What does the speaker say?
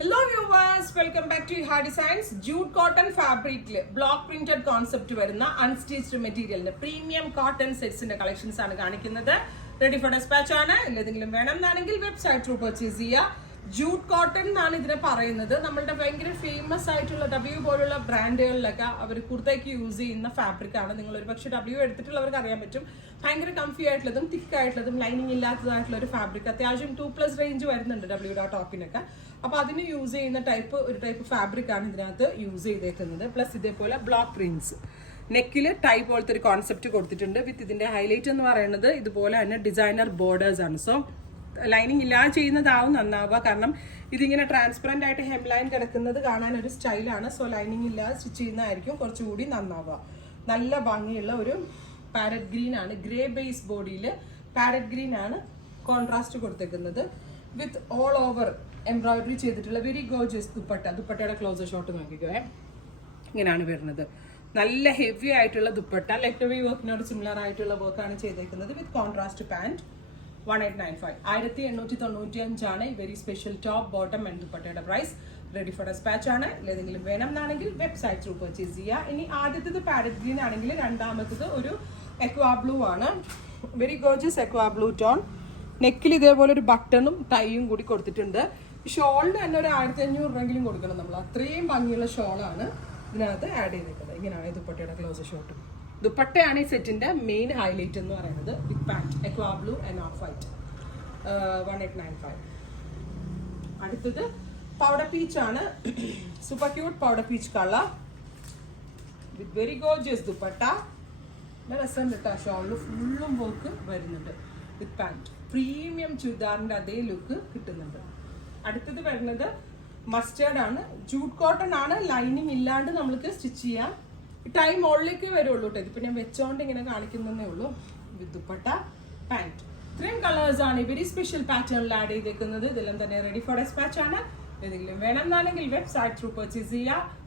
Hello viewers, welcome back to Iha Designs. Jute cotton fabric block printed concept വരുന്ന unstitched material premium cotton sets collections ആണ് കാണിക്കുന്നത്. Ready for dispatch ആണ്. എന്തെങ്കിലും വേണമെന്നാണെങ്കിൽ website through purchase ചെയ്യുക. Jute cotton എന്നാണ് ഇതിനെ പറയുന്നത്. നമ്മളുടെ ഭയങ്കര ഫേമസ് ആയിട്ടുള്ള W പോലുള്ള ബ്രാൻഡുകളിലൊക്കെ അവർ കുർത്തയ്ക്ക് യൂസ് ചെയ്യുന്ന ഫാബ്രിക് ആണ്. നിങ്ങൾ ഒരു പക്ഷേ W എടുത്തിട്ടുള്ളവർക്ക് അറിയാൻ പറ്റും. ഭയങ്കര കംഫി ആയിട്ടുള്ളതും തിക്ക് ആയിട്ടുള്ളതും ലൈനിങ് ഇല്ലാത്തതായിട്ടുള്ള ഒരു ഫാബ്രിക്. അത്യാവശ്യം 2+ റേഞ്ച് വരുന്നുണ്ട് W ടോപ്പിനൊക്കെ. അപ്പോൾ അതിന് യൂസ് ചെയ്യുന്ന ഒരു ടൈപ്പ് ഫാബ്രിക് ആണ് ഇതിനകത്ത് യൂസ് ചെയ്തേക്കുന്നത്. പ്ലസ് ഇതേപോലെ ബ്ലോക്ക് പ്രിന്റ്സ് നെക്കിൽ ടൈ പോലത്തെ ഒരു കോൺസെപ്റ്റ് കൊടുത്തിട്ടുണ്ട്. വിത്ത് ഇതിന്റെ ഹൈലൈറ്റ് എന്ന് പറയുന്നത് ഇതുപോലെ തന്നെ ഡിസൈനർ ബോർഡേഴ്സ് ആണ്. സോ ലൈനിങ് ഇല്ലാതെ ചെയ്യുന്നതാവും നന്നാവുക. കാരണം ഇതിങ്ങനെ ട്രാൻസ്പെറന്റ് ആയിട്ട് ഹെം ലൈൻ കിടക്കുന്നത് കാണാൻ ഒരു സ്റ്റൈലാണ്. സോ ലൈനിങ് ഇല്ലാതെ സ്റ്റിച്ച് ചെയ്യുന്നതായിരിക്കും കുറച്ചുകൂടി നന്നാവുക. നല്ല ഭംഗിയുള്ള ഒരു പാരറ്റ് ഗ്രീൻ ആണ്. ഗ്രേ ബേസ് ബോഡിയിൽ പാരറ്റ് ഗ്രീൻ ആണ് കോൺട്രാസ്റ്റ് കൊടുത്തേക്കുന്നത്. വിത്ത് ഓൾ ഓവർ എംബ്രോയിഡറി ചെയ്തിട്ടുള്ള വെരി ഗോർജിയസ് ദുപ്പട്ടയുടെ ക്ലോസർ ഷോട്ട് നോക്കിക്കോ. ഇങ്ങനെയാണ് വരുന്നത്. നല്ല ഹെവി ആയിട്ടുള്ള ദുപ്പട്ട ലെക്ടവി വർക്കിനോട് സിമിലർ ആയിട്ടുള്ള വർക്കാണ് ചെയ്തേക്കുന്നത്. വിത്ത് കോൺട്രാസ്റ്റ് പാൻറ് 1895 1895 ആണ് ഈ very special top bottom and ദുപ്പട്ടയുടെ പ്രൈസ്. റെഡി ഫോർ ഡെസ്പാച്ച് ആണ്. ഏതെങ്കിലും വേണമെന്നാണെങ്കിൽ വെബ്സൈറ്റ് ത്രൂ പർച്ചേസ് ചെയ്യുക. ഇനി ആദ്യത്തേത് പാരറ്റ് ഗ്രീൻ ആണെങ്കിൽ രണ്ടാമത്തത് ഒരു എക്വാ ബ്ലൂ ആണ്. Very gorgeous aqua blue tone. നെക്കിൽ ഇതേപോലെ ഒരു ബട്ടണും ടൈയും കൂടി കൊടുത്തിട്ടുണ്ട്. ഷോളിന് തന്നെ ഒരു 1500 കൊടുക്കണം നമ്മൾ. അത്രയും ഭംഗിയുള്ള ഷോളാണ് ഇതിനകത്ത് ആഡ് ചെയ്തിരിക്കുന്നത്. ഇങ്ങനെയാണ് ദുപ്പട്ടയുടെ ക്ലോസ് ഷോട്ടും. ദുപ്പട്ടയാണ് ഈ സെറ്റിന്റെ മെയിൻ ഹൈലൈറ്റ് എന്ന് പറയുന്നത്. വിത്ത് pant aqua blue and of white 1895. അടുത്തത് പൗഡർ പീച്ച് ആണ്. Super cute powder peach colour with very gorgeous dupatta. രസം കിട്ടാ. ഷോളിൽ ഫുള്ളും വർക്ക് വരുന്നുണ്ട്. വിത്ത് പാൻറ് പ്രീമിയം ചുരിദാറിന്റെ അതേ ലുക്ക് കിട്ടുന്നുണ്ട്. അടുത്തത് വരുന്നത് മസ്റ്റേർഡ് ആണ്. ജൂട്ട് കോട്ടൺ ആണ്. ലൈനിങ് ഇല്ലാണ്ട് നമ്മൾക്ക് സ്റ്റിച്ച് ചെയ്യാം. ടൈം മുകളിലേക്ക് വരുള്ളൂ കേട്ടോ. ഇതിപ്പോൾ ഞാൻ വെച്ചോണ്ട് ഇങ്ങനെ കാണിക്കുന്നതേ ഉള്ളൂ. വിത്ത് ദുപ്പട്ട പാൻറ്. ഇത്രയും കളേഴ്സ് ആണ് വെരി സ്പെഷ്യൽ പാറ്റേണിൽ ആഡ് ചെയ്തേക്കുന്നത്. ഇതെല്ലാം തന്നെ റെഡി ഫോർ ഡെസ്പാച്ച് ആണ്. ഏതെങ്കിലും വേണമെന്നാണെങ്കിൽ വെബ്സൈറ്റ് ത്രൂ പർച്ചേസ് ചെയ്യുക.